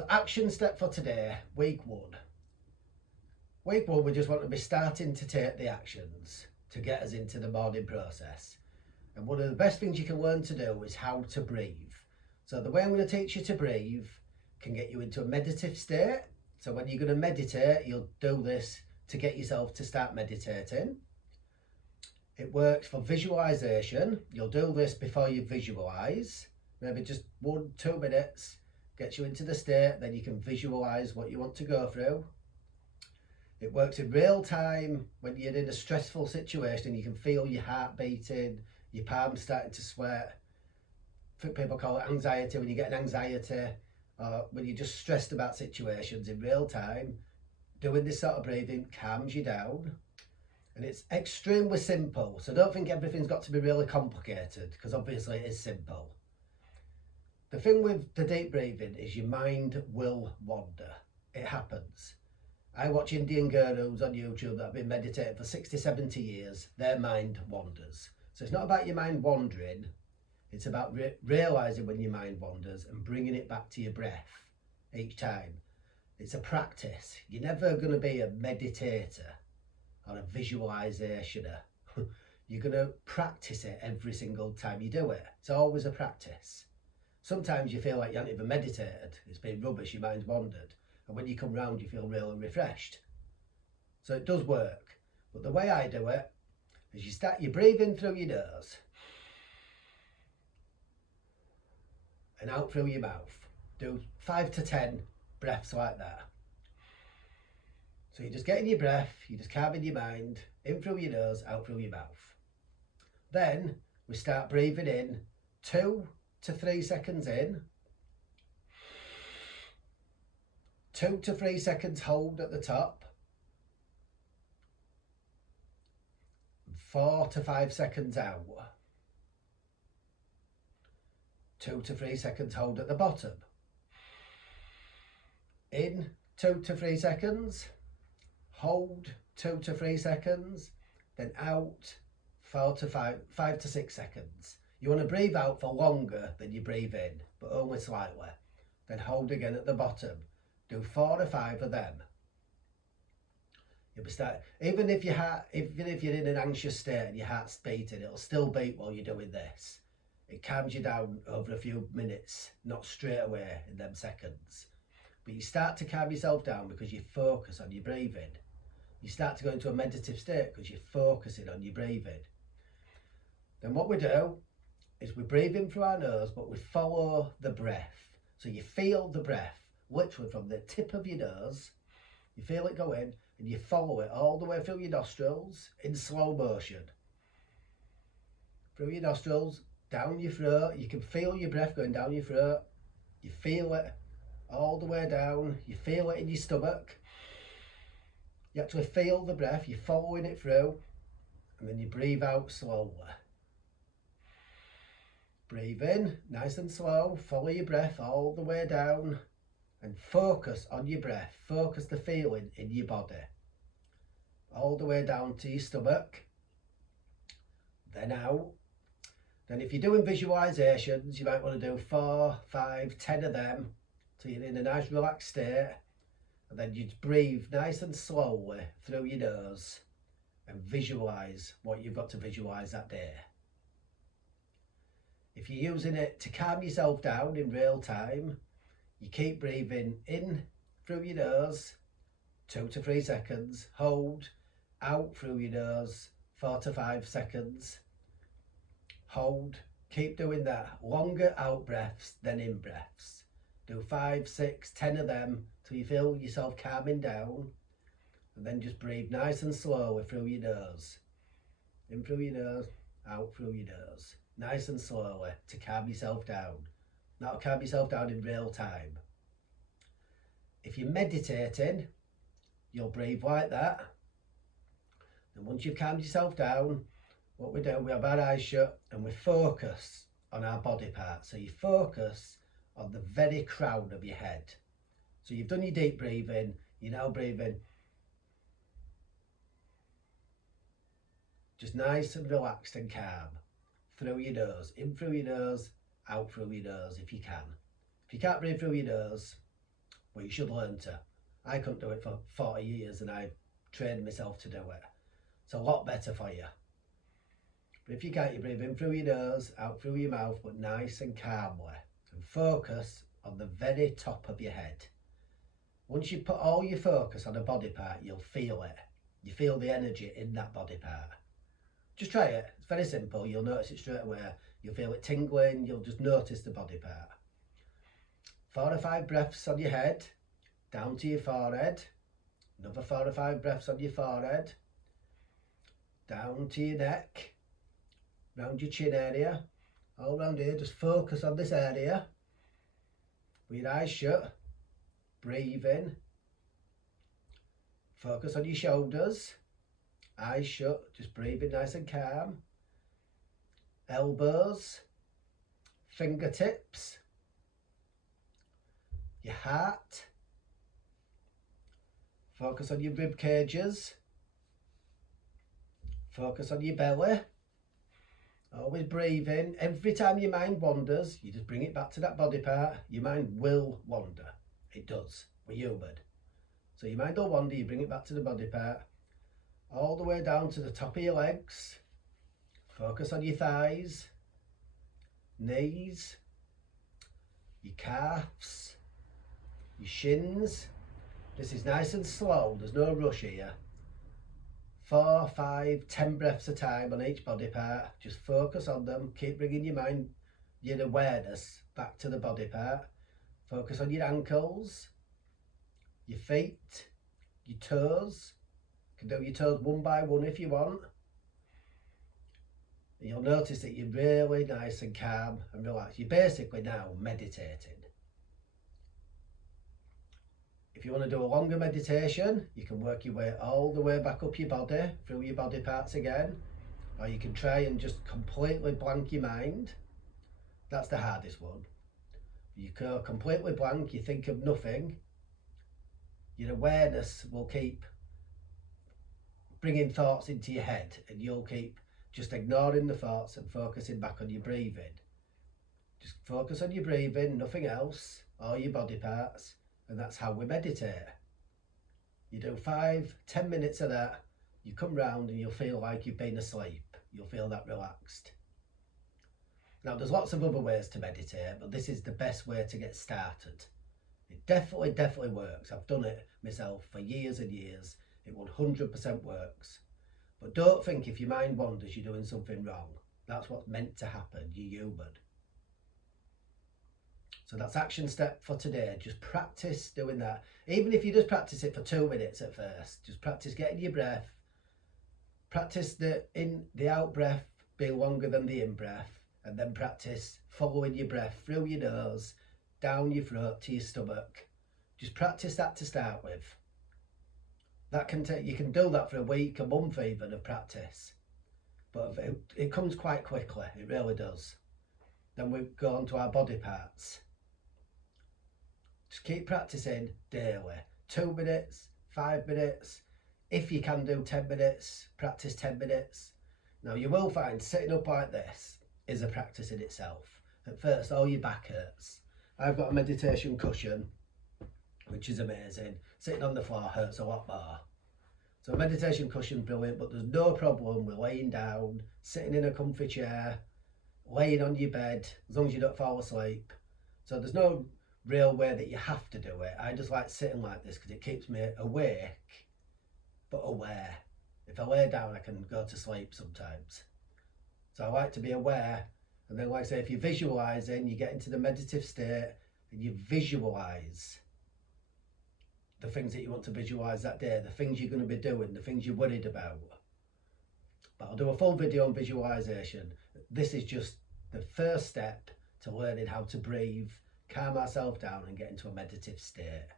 So action step for today, week one. Week one, we just want to be starting to take the actions to get us into the morning process. And one of the best things you can learn to do is how to breathe. So the way I'm going to teach you to breathe can get you into a meditative state. So when you're going to meditate, you'll do this to get yourself to start meditating. It works for visualization. You'll do this before you visualize. Maybe just 1-2 minutes, gets you into the state, then you can visualize what you want to go through. It works in real time when you're in a stressful situation. You can feel your heart beating, your palms starting to sweat. I think people call it anxiety when you get an anxiety, or when you're just stressed about situations in real time. Doing this sort of breathing calms you down. And it's extremely simple, so don't think everything's got to be really complicated, because obviously it is simple. The thing with the deep breathing is your mind will wander. It happens. I watch Indian gurus on YouTube that have been meditating for 60-70 years. Their mind wanders. So it's not about your mind wandering, it's about realising when your mind wanders and bringing it back to your breath each time. It's a practice. You're never going to be a meditator or a visualisationer. You're going to practice it every single time you do it. It's always a practice. Sometimes you feel like you haven't even meditated. It's been rubbish, your mind's wandered. And when you come round, you feel really refreshed. So it does work. But the way I do it is you breathe in through your nose and out through your mouth. Do 5 to 10 breaths like that. So you're just getting your breath, you're just calming your mind, in through your nose, out through your mouth. Then we start breathing in 2 to 3 seconds in, 2 to 3 seconds hold at the top, 4 to 5 seconds out, 2 to 3 seconds hold at the bottom, in 2 to 3 seconds, hold 2 to 3 seconds, then out 5 to 6 seconds. You want to breathe out for longer than you breathe in, but only slightly. Then hold again at the bottom. Do 4 or 5 of them. You'll be even if you're in an anxious state and your heart's beating, it'll still beat while you're doing this. It calms you down over a few minutes, not straight away in them seconds. But you start to calm yourself down because you focus on your breathing. You start to go into a meditative state because you're focusing on your breathing. Then what we do is we breathe in through our nose, but we follow the breath. So you feel the breath, literally from the tip of your nose, you feel it go in, and you follow it all the way through your nostrils in slow motion. Through your nostrils, down your throat, you can feel your breath going down your throat, you feel it all the way down, you feel it in your stomach. You actually feel the breath, you're following it through, and then you breathe out slowly. Breathe in, nice and slow, follow your breath all the way down, and focus on your breath, focus the feeling in your body. All the way down to your stomach, then out. Then if you're doing visualisations, you might want to do 4, 5, 10 of them, so you're in a nice relaxed state. And then you breathe nice and slowly through your nose and visualise what you've got to visualise that day. If you're using it to calm yourself down in real time, you keep breathing in through your nose, 2 to 3 seconds, hold, out through your nose, 4 to 5 seconds, hold, keep doing that, longer out breaths than in breaths. Do 5, 6, 10 of them till you feel yourself calming down, and then just breathe nice and slowly through your nose. In through your nose, out through your nose. Nice and slowly to calm yourself down. That'll calm yourself down in real time. If you're meditating, you'll breathe like that. And once you've calmed yourself down, what we do, we have our eyes shut and we focus on our body parts. So you focus on the very crown of your head. So you've done your deep breathing, you're now breathing just nice and relaxed and calm through your nose, in through your nose, out through your nose if you can. If you can't breathe through your nose, but you should learn to. I couldn't do it for 40 years and I trained myself to do it. It's a lot better for you. But if you can't, you breathe in through your nose, out through your mouth, but nice and calmly. And focus on the very top of your head. Once you put all your focus on a body part, you'll feel it. You feel the energy in that body part. Just try it. It's very simple. You'll notice it straight away. You'll feel it tingling. You'll just notice the body part. 4 or 5 breaths on your head, down to your forehead. Another 4 or 5 breaths on your forehead, down to your neck, round your chin area, all round here. Just focus on this area with your eyes shut. Breathe in. Focus on your shoulders, eyes shut, just breathing nice and calm. Elbows, fingertips, your heart. Focus on your rib cages. Focus on your belly. Always breathe in. Every time your mind wanders, you just bring it back to that body part. Your mind will wander. It does. We're human. So your mind will wander, you bring it back to the body part. All the way down to the top of your legs. Focus on your thighs, knees, your calves, your shins. This is nice and slow, there's no rush here. 4, 5, 10 breaths a time on each body part. Just focus on them. Keep bringing your mind, your awareness back to the body part. Focus on your ankles, your feet, your toes. You can do your toes one by one if you want. And you'll notice that you're really nice and calm and relaxed. You're basically now meditating. If you want to do a longer meditation, you can work your way all the way back up your body, through your body parts again. Or you can try and just completely blank your mind. That's the hardest one. You go completely blank, you think of nothing. Your awareness will keep bringing thoughts into your head, and you'll keep just ignoring the thoughts and focusing back on your breathing. Just focus on your breathing, nothing else, all your body parts, and that's how we meditate. You do 5, 10 minutes of that, you come round and you'll feel like you've been asleep. You'll feel that relaxed. Now there's lots of other ways to meditate, but this is the best way to get started. It definitely works. I've done it myself for years and years. It 100% works. But don't think if your mind wanders you're doing something wrong. That's what's meant to happen. You're human. So that's action step for today. Just practice doing that. Even if you just practice it for 2 minutes at first. Just practice getting your breath. Practice the out breath being longer than the in breath. And then practice following your breath through your nose, down your throat to your stomach. Just practice that to start with. That can take, you can do that for a week, a month even of practice. But it comes quite quickly, it really does. Then we go on to our body parts. Just keep practicing daily. 2 minutes, 5 minutes. If you can do 10 minutes, practice 10 minutes. Now you will find sitting up like this is a practice in itself. At first all your back hurts. I've got a meditation cushion, which is amazing. Sitting on the floor hurts a lot more. So a meditation cushion, brilliant, but there's no problem with laying down, sitting in a comfy chair, laying on your bed, as long as you don't fall asleep. So there's no real way that you have to do it. I just like sitting like this because it keeps me awake, but aware. If I lay down, I can go to sleep sometimes. So I like to be aware. And then, like I say, if you're visualising, you get into the meditative state and you visualise the things that you want to visualise that day, the things you're going to be doing, the things you're worried about. But I'll do a full video on visualisation. This is just the first step to learning how to breathe, calm ourselves down and get into a meditative state.